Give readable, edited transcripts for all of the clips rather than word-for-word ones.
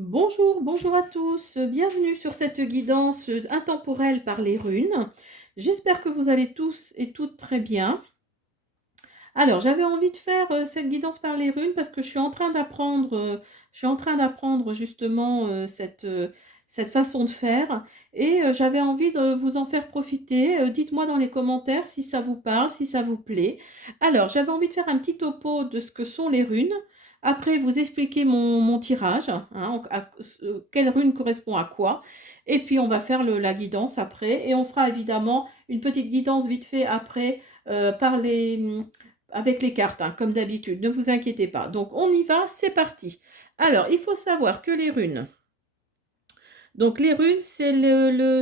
Bonjour, bonjour à tous, bienvenue sur cette guidance intemporelle par les runes. J'espère que vous allez tous et toutes très bien. Alors, j'avais envie de faire cette guidance par les runes parce que je suis en train d'apprendre justement cette façon de faire et j'avais envie de vous en faire profiter. Dites-moi dans les commentaires si ça vous parle, si ça vous plaît. Alors, j'avais envie de faire un petit topo de ce que sont les runes. Après, vous expliquer mon tirage, hein, quelle rune correspond à quoi. Et puis, on va faire la guidance après. Et on fera évidemment une petite guidance vite fait après par avec les cartes, hein, comme d'habitude, ne vous inquiétez pas. Donc on y va, c'est parti. Alors, il faut savoir que les runes,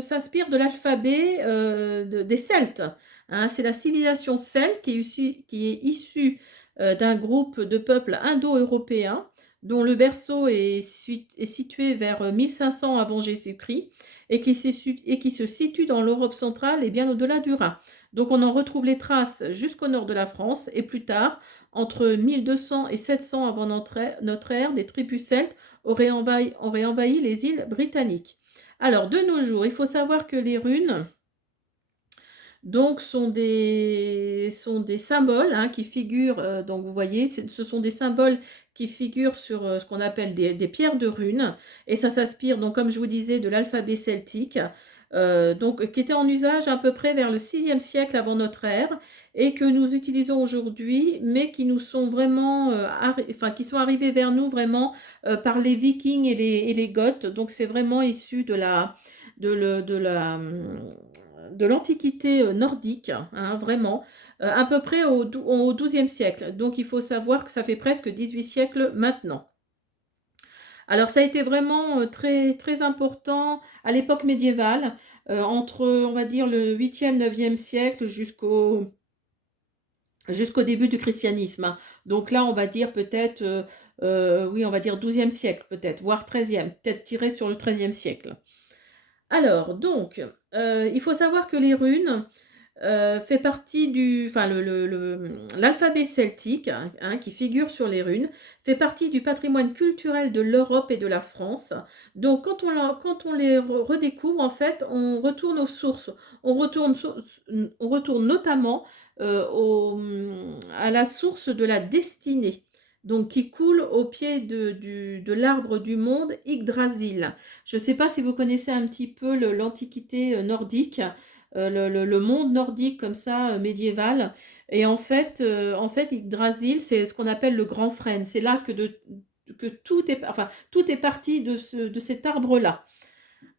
s'inspire de l'alphabet des Celtes, hein. C'est la civilisation celte qui est issue d'un groupe de peuples indo-européens dont le berceau est situé vers 1500 avant Jésus-Christ et qui se situe dans l'Europe centrale et bien au-delà du Rhin. Donc on en retrouve les traces jusqu'au nord de la France et plus tard, entre 1200 et 700 avant notre ère, des tribus celtes auraient envahi les îles britanniques. Alors, de nos jours, il faut savoir que les runes donc, sont des symboles hein, qui figurent, donc vous voyez, ce sont des symboles qui figurent sur ce qu'on appelle des pierres de runes, et ça s'inspire, donc, comme je vous disais, de l'alphabet celtique, donc, qui était en usage à peu près vers le 6e siècle avant notre ère, et que nous utilisons aujourd'hui, mais qui nous sont vraiment, enfin, qui sont arrivés vers nous vraiment par les Vikings et les Goths, donc c'est vraiment issu de, le- de la, de l'Antiquité nordique, hein, vraiment, à peu près au XIIe siècle. Donc il faut savoir que ça fait presque 18 siècles maintenant. Alors ça a été vraiment très, très important à l'époque médiévale, entre, on va dire, le 8e, 9e siècle jusqu'au début du christianisme, hein. Donc là, on va dire peut-être, oui, on va dire 12e siècle peut-être, voire 13e, peut-être tiré sur le 13e siècle. Alors, donc, il faut savoir que les runes fait partie enfin, l'alphabet celtique, hein, qui figure sur les runes, fait partie du patrimoine culturel de l'Europe et de la France. Donc, quand on les redécouvre, en fait, on retourne aux sources. On retourne, on retourne notamment à la source de la destinée. Donc, qui coule au pied de l'arbre du monde, Yggdrasil. Je ne sais pas si vous connaissez un petit peu l'Antiquité nordique, le monde nordique comme ça, médiéval. Et en fait, Yggdrasil, c'est ce qu'on appelle le grand frêne. C'est là que tout est, enfin, tout est parti de cet arbre-là.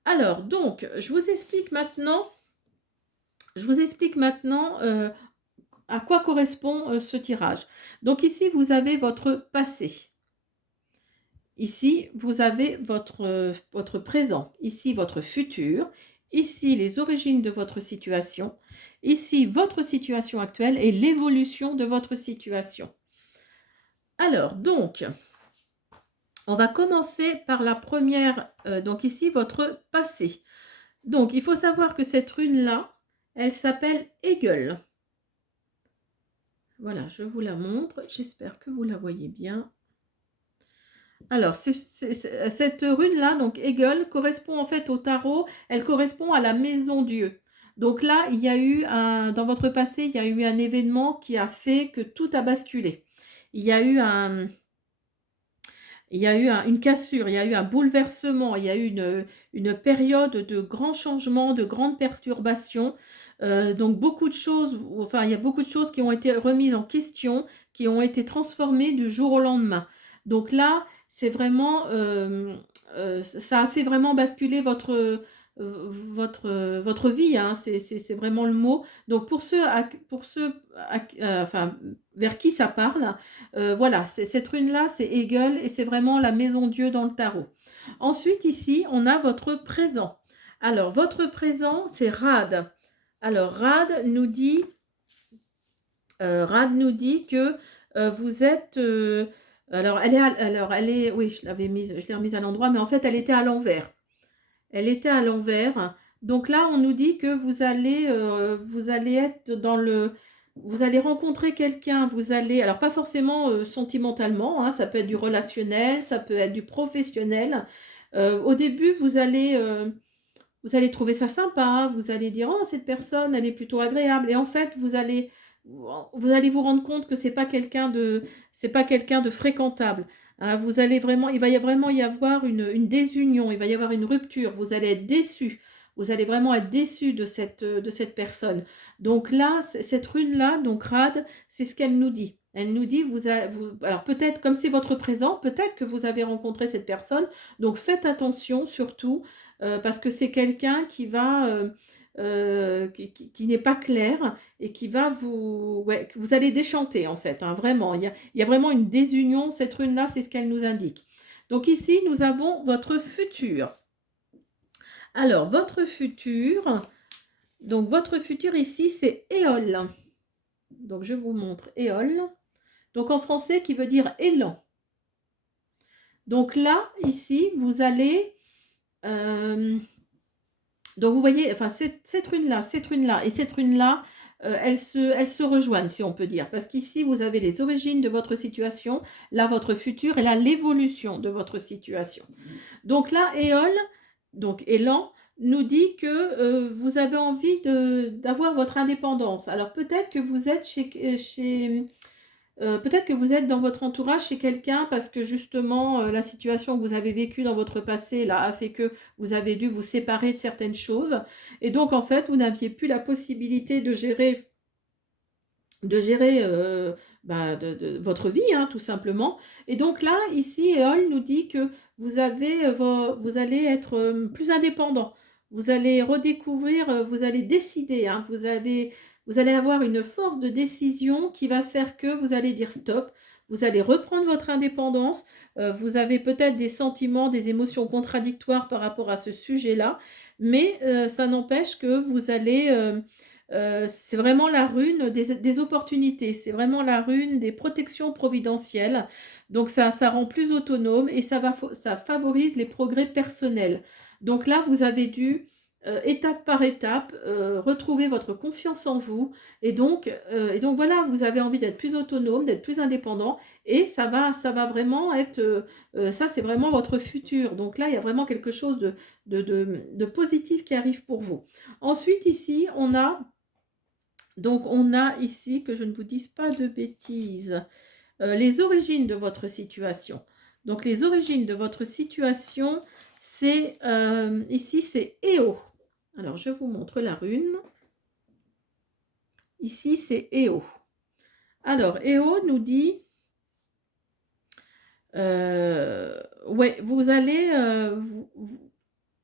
Alors, donc, je vous explique maintenant à quoi correspond ce tirage. Donc ici, vous avez votre passé. Ici, vous avez votre présent. Ici, votre futur. Ici, les origines de votre situation. Ici, votre situation actuelle et l'évolution de votre situation. Alors, donc, on va commencer par la première, donc ici, votre passé. Donc, il faut savoir que cette rune-là, elle s'appelle Hegel. Voilà, je vous la montre. J'espère que vous la voyez bien. Alors, cette rune-là, donc Hegel, correspond en fait au tarot, elle correspond à la maison Dieu. Donc là, dans votre passé, il y a eu un événement qui a fait que tout a basculé. Il y a eu une cassure, il y a eu un bouleversement, il y a eu une période de grands changements, de grandes perturbations. Donc beaucoup de choses, enfin il y a beaucoup de choses qui ont été remises en question, qui ont été transformées du jour au lendemain. Donc là, c'est vraiment, ça a fait vraiment basculer votre vie, hein, c'est vraiment le mot. Donc enfin, vers qui ça parle, voilà, cette rune-là, c'est Hegel et c'est vraiment la maison Dieu dans le tarot. Ensuite, ici, on a votre présent. Alors, votre présent, c'est Rad. Alors, Rad nous dit que vous êtes. Elle est, oui, je l'ai remise à l'endroit, mais en fait, elle était à l'envers. Elle était à l'envers. Donc là, on nous dit que vous allez être vous allez rencontrer quelqu'un, vous allez alors pas forcément, sentimentalement, hein, ça peut être du relationnel, ça peut être du professionnel. Au début, vous allez trouver ça sympa, vous allez dire: «Oh cette personne, elle est plutôt agréable» et en fait, vous allez vous rendre compte que c'est pas quelqu'un de fréquentable, hein. Vous allez vraiment il va y a vraiment y avoir une désunion, il va y avoir une rupture, vous allez être déçus. Vous allez vraiment être déçus de cette personne. Donc là, cette rune-là, donc rade, c'est ce qu'elle nous dit. Elle nous dit: «Vous» alors peut-être comme c'est votre présent, peut-être que vous avez rencontré cette personne, donc faites attention surtout, parce que c'est quelqu'un qui n'est pas clair et qui va vous ouais, que vous allez déchanter en fait, hein, vraiment. Il y a vraiment une désunion, cette rune-là, c'est ce qu'elle nous indique. Donc ici, nous avons votre futur. Alors votre futur ici, c'est Éole. Donc je vous montre Éole. Donc en français, qui veut dire élan. Donc là, ici, vous allez, euh, donc vous voyez, enfin cette rune-là et cette rune-là, elles se rejoignent si on peut dire. Parce qu'ici, vous avez les origines de votre situation, là votre futur et là l'évolution de votre situation. Donc là, Éole, donc élan, nous dit que vous avez envie d'avoir votre indépendance. Alors peut-être que vous êtes peut-être que vous êtes dans votre entourage chez quelqu'un parce que justement la situation que vous avez vécue dans votre passé là a fait que vous avez dû vous séparer de certaines choses et donc en fait vous n'aviez plus la possibilité de gérer votre vie hein, tout simplement et donc là ici Eol nous dit que vous allez être plus indépendant, vous allez redécouvrir, vous allez décider hein, vous allez avoir une force de décision qui va faire que vous allez dire stop, vous allez reprendre votre indépendance, vous avez peut-être des sentiments, des émotions contradictoires par rapport à ce sujet-là, mais ça n'empêche que vous allez c'est vraiment la rune des opportunités, c'est vraiment la rune des protections providentielles. Donc ça rend plus autonome et ça favorise les progrès personnels. Donc là, vous avez dû, étape par étape, retrouver votre confiance en vous et donc voilà, vous avez envie d'être plus autonome, d'être plus indépendant et ça va vraiment être, ça c'est vraiment votre futur. Donc là, il y a vraiment quelque chose de positif qui arrive pour vous. Ensuite ici, on a ici, que je ne vous dise pas de bêtises, les origines de votre situation. Donc les origines de votre situation, c'est ici, c'est Éo. Alors je vous montre la rune. Ici, c'est Éo. Alors Éo nous dit, ouais, vous allez,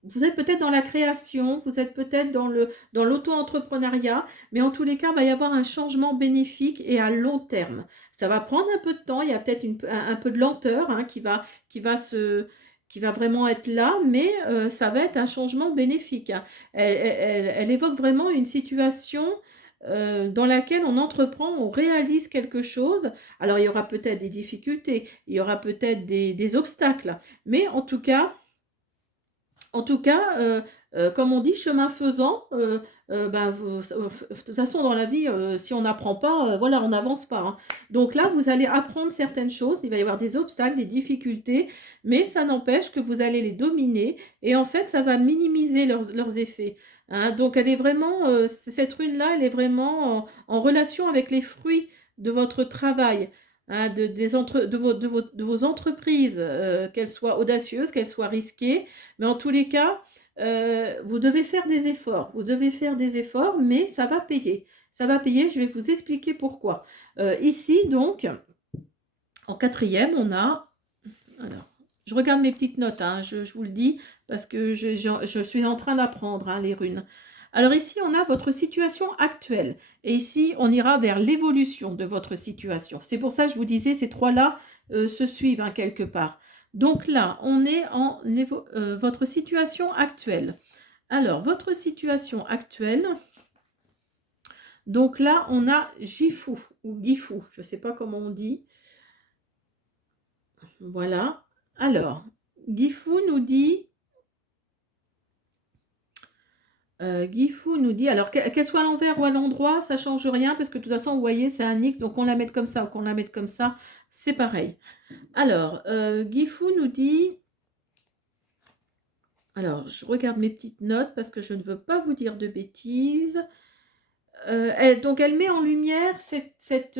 vous êtes peut-être dans la création, vous êtes peut-être dans l'auto-entrepreneuriat, mais en tous les cas, il va y avoir un changement bénéfique et à long terme. Ça va prendre un peu de temps, il y a peut-être un peu de lenteur hein, qui va vraiment être là, mais ça va être un changement bénéfique, hein. Elle évoque vraiment une situation dans laquelle on entreprend, on réalise quelque chose. Alors, il y aura peut-être des difficultés, il y aura peut-être des obstacles, mais en tout cas, comme on dit, chemin faisant, ben, de toute façon dans la vie, si on n'apprend pas, voilà, on n'avance pas, hein. Donc là, vous allez apprendre certaines choses, il va y avoir des obstacles, des difficultés, mais ça n'empêche que vous allez les dominer et en fait, ça va minimiser leurs effets, hein. Donc elle est vraiment, cette rune-là, elle est vraiment en relation avec les fruits de votre travail, hein, de vos entreprises, qu'elles soient audacieuses, qu'elles soient risquées, mais en tous les cas, vous devez faire des efforts. Vous devez faire des efforts, mais ça va payer. Ça va payer, je vais vous expliquer pourquoi. Ici, donc, en quatrième, on a... Alors, je regarde mes petites notes, hein, je vous le dis, parce que je suis en train d'apprendre hein, les runes. Alors ici, on a votre situation actuelle. Et ici, on ira vers l'évolution de votre situation. C'est pour ça que je vous disais, ces trois-là se suivent hein, quelque part. Donc là, on est votre situation actuelle. Alors, votre situation actuelle, donc là, on a Gifu ou Gifu, je ne sais pas comment on dit. Voilà. Alors, Gifu nous dit Guy Fou nous dit, alors qu'elle soit à l'envers ou à l'endroit, ça change rien parce que de toute façon, vous voyez, c'est un X, donc qu'on la mette comme ça ou qu'on la mette comme ça, c'est pareil. Alors, Guy Fou nous dit, alors je regarde mes petites notes parce que je ne veux pas vous dire de bêtises. Donc elle met en lumière cette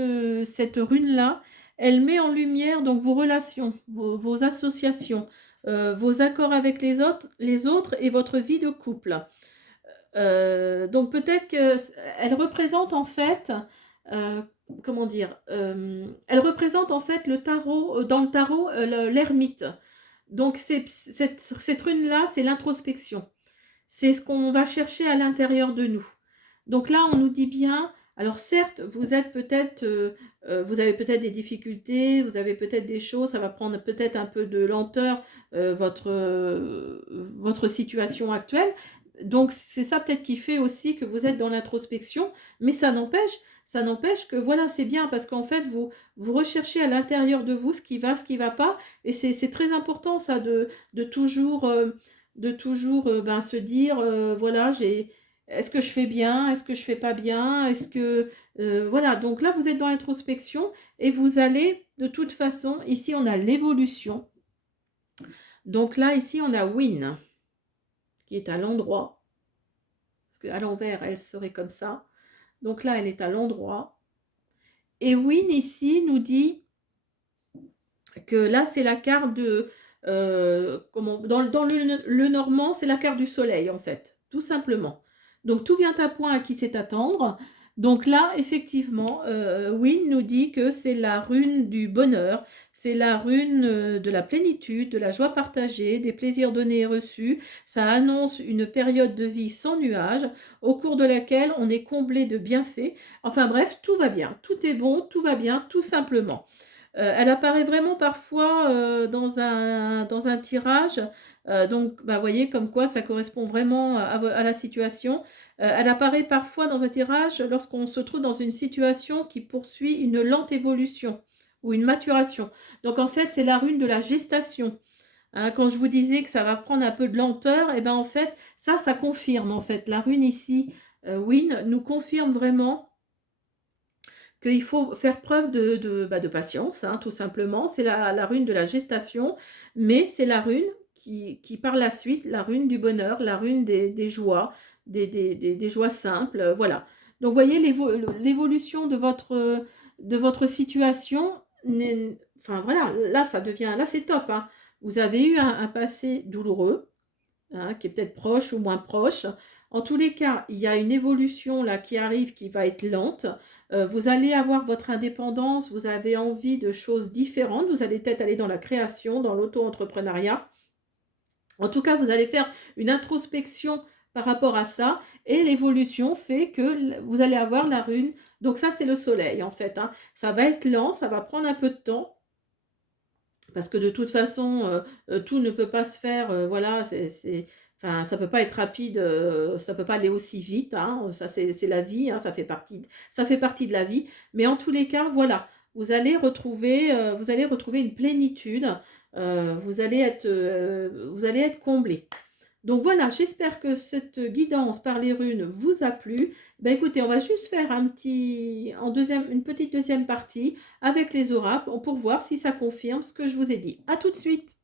rune-là, elle met en lumière donc vos relations, vos associations, vos accords avec les autres et votre vie de couple. Donc peut-être qu'elle représente en fait, euh, comment dire, elle représente en fait le tarot, dans le tarot, l'ermite. Donc cette rune-là, c'est l'introspection. C'est ce qu'on va chercher à l'intérieur de nous. Donc là, on nous dit bien, alors certes, vous êtes peut-être, vous avez peut-être des difficultés, vous avez peut-être des choses, ça va prendre peut-être un peu de lenteur, votre situation actuelle. Donc c'est ça peut-être qui fait aussi que vous êtes dans l'introspection, mais ça n'empêche que voilà, c'est bien parce qu'en fait, vous recherchez à l'intérieur de vous ce qui va pas, et c'est très important ça de toujours, ben, se dire, voilà, est-ce que je fais bien? Est-ce que je fais pas bien? Est-ce que voilà, donc là vous êtes dans l'introspection et vous allez de toute façon, ici on a l'évolution. Donc là ici on a Win qui est à l'endroit parce qu'à l'envers elle serait comme ça. Donc là elle est à l'endroit et Win ici nous dit que là c'est la carte de dans le normand, c'est la carte du soleil en fait, tout simplement. Donc tout vient à point à qui sait attendre. Donc là, effectivement, Win nous dit que c'est la rune du bonheur, c'est la rune de la plénitude, de la joie partagée, des plaisirs donnés et reçus. Ça annonce une période de vie sans nuages, au cours de laquelle on est comblé de bienfaits. Enfin bref, tout va bien, tout est bon, tout va bien, tout simplement. Elle apparaît vraiment parfois dans un tirage. Donc, bah, vous voyez comme quoi ça correspond vraiment à la situation. Elle apparaît parfois dans un tirage lorsqu'on se trouve dans une situation qui poursuit une lente évolution ou une maturation. Donc, en fait, c'est la rune de la gestation. Hein, quand je vous disais que ça va prendre un peu de lenteur, et ben en fait, ça confirme en fait. La rune ici, Win, nous confirme vraiment qu'il faut faire preuve de patience, hein, tout simplement. C'est la rune de la gestation, mais c'est la rune qui, par la suite, la rune du bonheur, la rune des joies, des joies simples, voilà. Donc, vous voyez l'évolution de votre situation. Enfin, voilà, là, ça devient, là, c'est top, hein. Vous avez eu un passé douloureux, hein, qui est peut-être proche ou moins proche. En tous les cas, il y a une évolution là qui arrive qui va être lente. Vous allez avoir votre indépendance, vous avez envie de choses différentes, vous allez peut-être aller dans la création, dans l'auto-entrepreneuriat. En tout cas, vous allez faire une introspection par rapport à ça et l'évolution fait que vous allez avoir la rune. Donc ça, c'est le soleil en fait, hein. Ça va être lent, ça va prendre un peu de temps. Parce que de toute façon, tout ne peut pas se faire, voilà, enfin, ça peut pas être rapide, ça peut pas aller aussi vite, hein, ça c'est la vie, hein, ça fait partie de la vie. Mais en tous les cas, voilà, vous allez retrouver une plénitude, vous allez être comblé. Donc voilà, j'espère que cette guidance par les runes vous a plu. Ben écoutez, on va juste faire une petite deuxième partie avec les oracles pour voir si ça confirme ce que je vous ai dit. À tout de suite.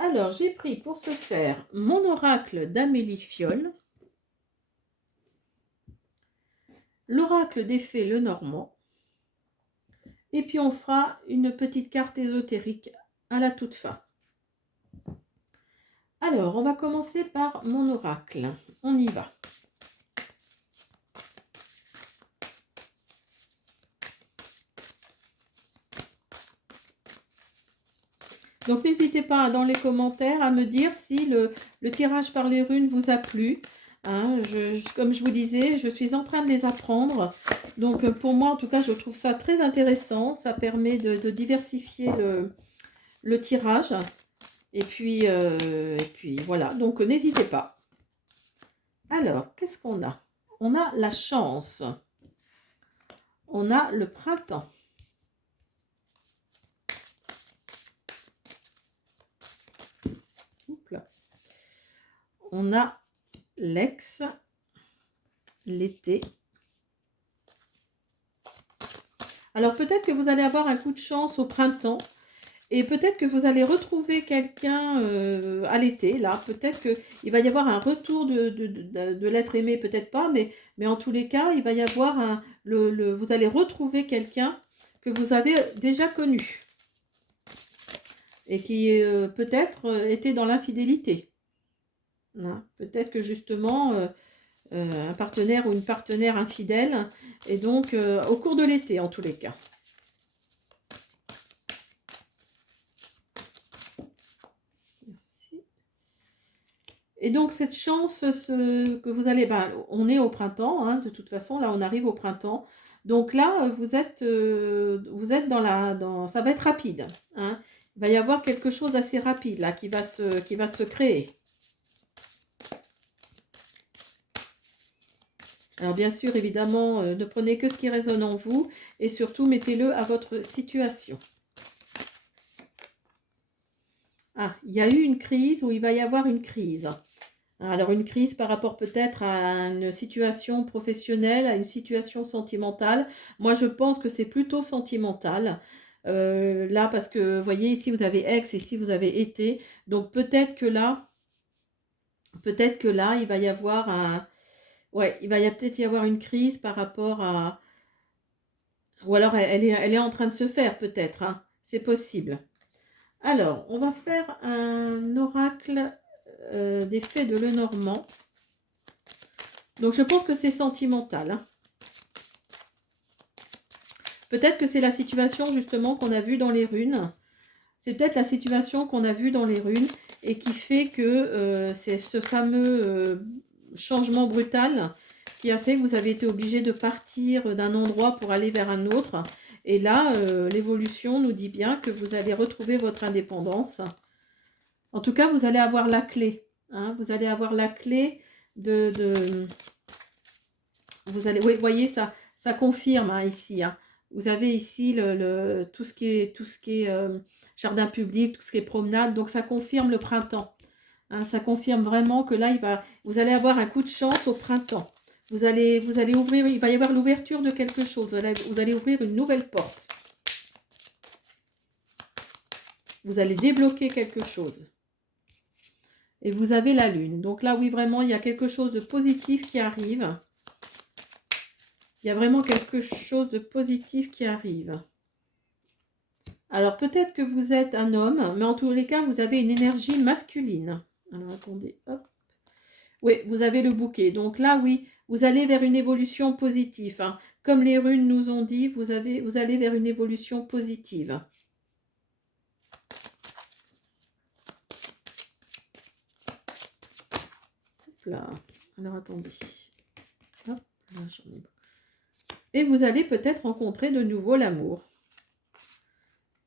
Alors, j'ai pris pour ce faire mon oracle d'Amélie Fiole, l'oracle des fées le Normand, et puis on fera une petite carte ésotérique à la toute fin. Alors, on va commencer par mon oracle. On y va. Donc n'hésitez pas dans les commentaires à me dire si le tirage par les runes vous a plu. Hein, comme je vous disais, je suis en train de les apprendre. Donc pour moi, en tout cas, je trouve ça très intéressant. Ça permet de diversifier le tirage. Et puis voilà, donc n'hésitez pas. Alors, qu'est-ce qu'on a? On a la chance. On a le printemps. On a l'ex, l'été. Alors peut-être que vous allez avoir un coup de chance au printemps et peut-être que vous allez retrouver quelqu'un à l'été. Là, peut-être qu'il va y avoir un retour de l'être aimé, peut-être pas, mais en tous les cas, il va y avoir vous allez retrouver quelqu'un que vous avez déjà connu et qui peut-être était dans l'infidélité. Hein. Peut-être que justement, un partenaire ou une partenaire infidèle, et donc au cours de l'été en tous les cas. Merci. Et donc cette chance que vous allez, on est au printemps, hein, de toute façon, là on arrive au printemps. Donc là, vous êtes ça va être rapide. Hein. Il va y avoir quelque chose d'assez rapide là qui va se créer. Alors bien sûr, évidemment, ne prenez que ce qui résonne en vous et surtout mettez-le à votre situation. Ah, il y a eu une crise ou il va y avoir une crise. Alors une crise par rapport peut-être à une situation professionnelle, à une situation sentimentale. Moi, je pense que c'est plutôt sentimental. Là, parce que, vous voyez, ici, vous avez ex, ici, vous avez été. Donc peut-être que là, il va y avoir ouais, peut-être y avoir une crise par rapport à... Ou alors, elle est en train de se faire, peut-être. Hein. C'est possible. Alors, on va faire un oracle des fées de Lenormand. Donc, je pense que c'est sentimental. Hein. Peut-être que c'est la situation, justement, qu'on a vue dans les runes. C'est peut-être la situation qu'on a vue dans les runes et qui fait que c'est ce fameux changement brutal qui a fait que vous avez été obligé de partir d'un endroit pour aller vers un autre. Et là, l'évolution nous dit bien que vous allez retrouver votre indépendance. En tout cas, vous allez avoir la clé. Hein, vous allez avoir la clé vous allez, oui, vous voyez, ça confirme hein, ici. Hein. Vous avez ici tout ce qui est jardin public, tout ce qui est promenade. Donc, ça confirme le printemps. Hein, ça confirme vraiment que là, vous allez avoir un coup de chance au printemps. Vous allez ouvrir, il va y avoir l'ouverture de quelque chose. Vous allez ouvrir une nouvelle porte. Vous allez débloquer quelque chose. Et vous avez la lune. Donc là, oui, vraiment, il y a quelque chose de positif qui arrive. Il y a vraiment quelque chose de positif qui arrive. Alors, peut-être que vous êtes un homme, mais en tous les cas, vous avez une énergie masculine. Alors, attendez, hop. Oui, vous avez le bouquet. Donc là, oui, vous allez vers une évolution positive. Hein. Comme les runes nous ont dit, vous allez vers une évolution positive. Hop là. Alors, attendez. Hop, là, j'en ai... Et vous allez peut-être rencontrer de nouveau l'amour.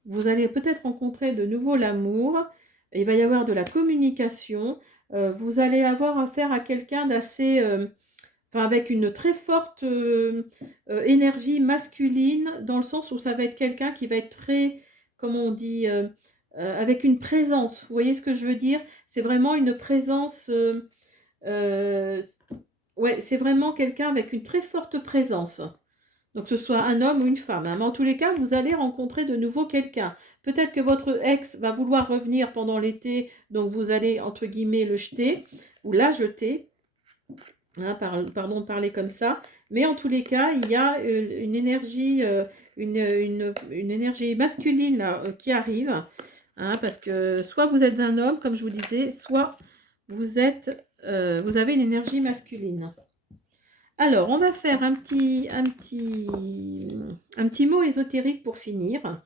Vous allez peut-être rencontrer de nouveau l'amour. Il va y avoir de la communication. Vous allez avoir affaire à quelqu'un d'assez... avec une très forte énergie masculine, dans le sens où ça va être quelqu'un qui va être très, comment on dit, avec une présence. Vous voyez ce que je veux dire? C'est vraiment une présence... ouais, c'est vraiment quelqu'un avec une très forte présence. Donc, que ce soit un homme ou une femme. Hein. Mais en tous les cas, vous allez rencontrer de nouveau quelqu'un. Peut-être que votre ex va vouloir revenir pendant l'été, donc vous allez, entre guillemets, le jeter ou la jeter. Hein, pardon de parler comme ça. Mais en tous les cas, il y a une énergie, une énergie masculine là, qui arrive. Hein, parce que soit vous êtes un homme, comme je vous disais, soit vous avez une énergie masculine. Alors, on va faire un petit mot ésotérique pour finir.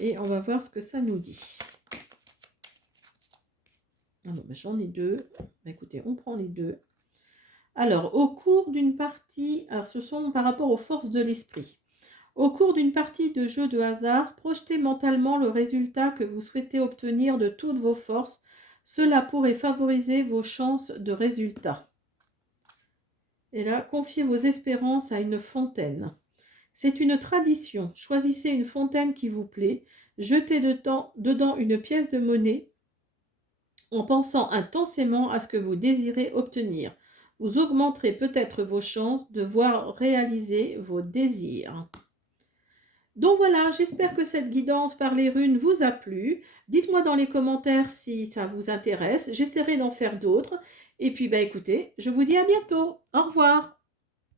Et on va voir ce que ça nous dit. Ah bon, j'en ai deux. Écoutez, on prend les deux. Alors, au cours d'une partie, alors ce sont par rapport aux forces de l'esprit. Au cours d'une partie de jeu de hasard, projetez mentalement le résultat que vous souhaitez obtenir de toutes vos forces. Cela pourrait favoriser vos chances de résultat. Et là, confiez vos espérances à une fontaine. C'est une tradition. Choisissez une fontaine qui vous plaît, jetez dedans une pièce de monnaie en pensant intensément à ce que vous désirez obtenir. Vous augmenterez peut-être vos chances de voir réaliser vos désirs. Donc voilà, j'espère que cette guidance par les runes vous a plu. Dites-moi dans les commentaires si ça vous intéresse. J'essaierai d'en faire d'autres. Et puis, bah écoutez, je vous dis à bientôt. Au revoir.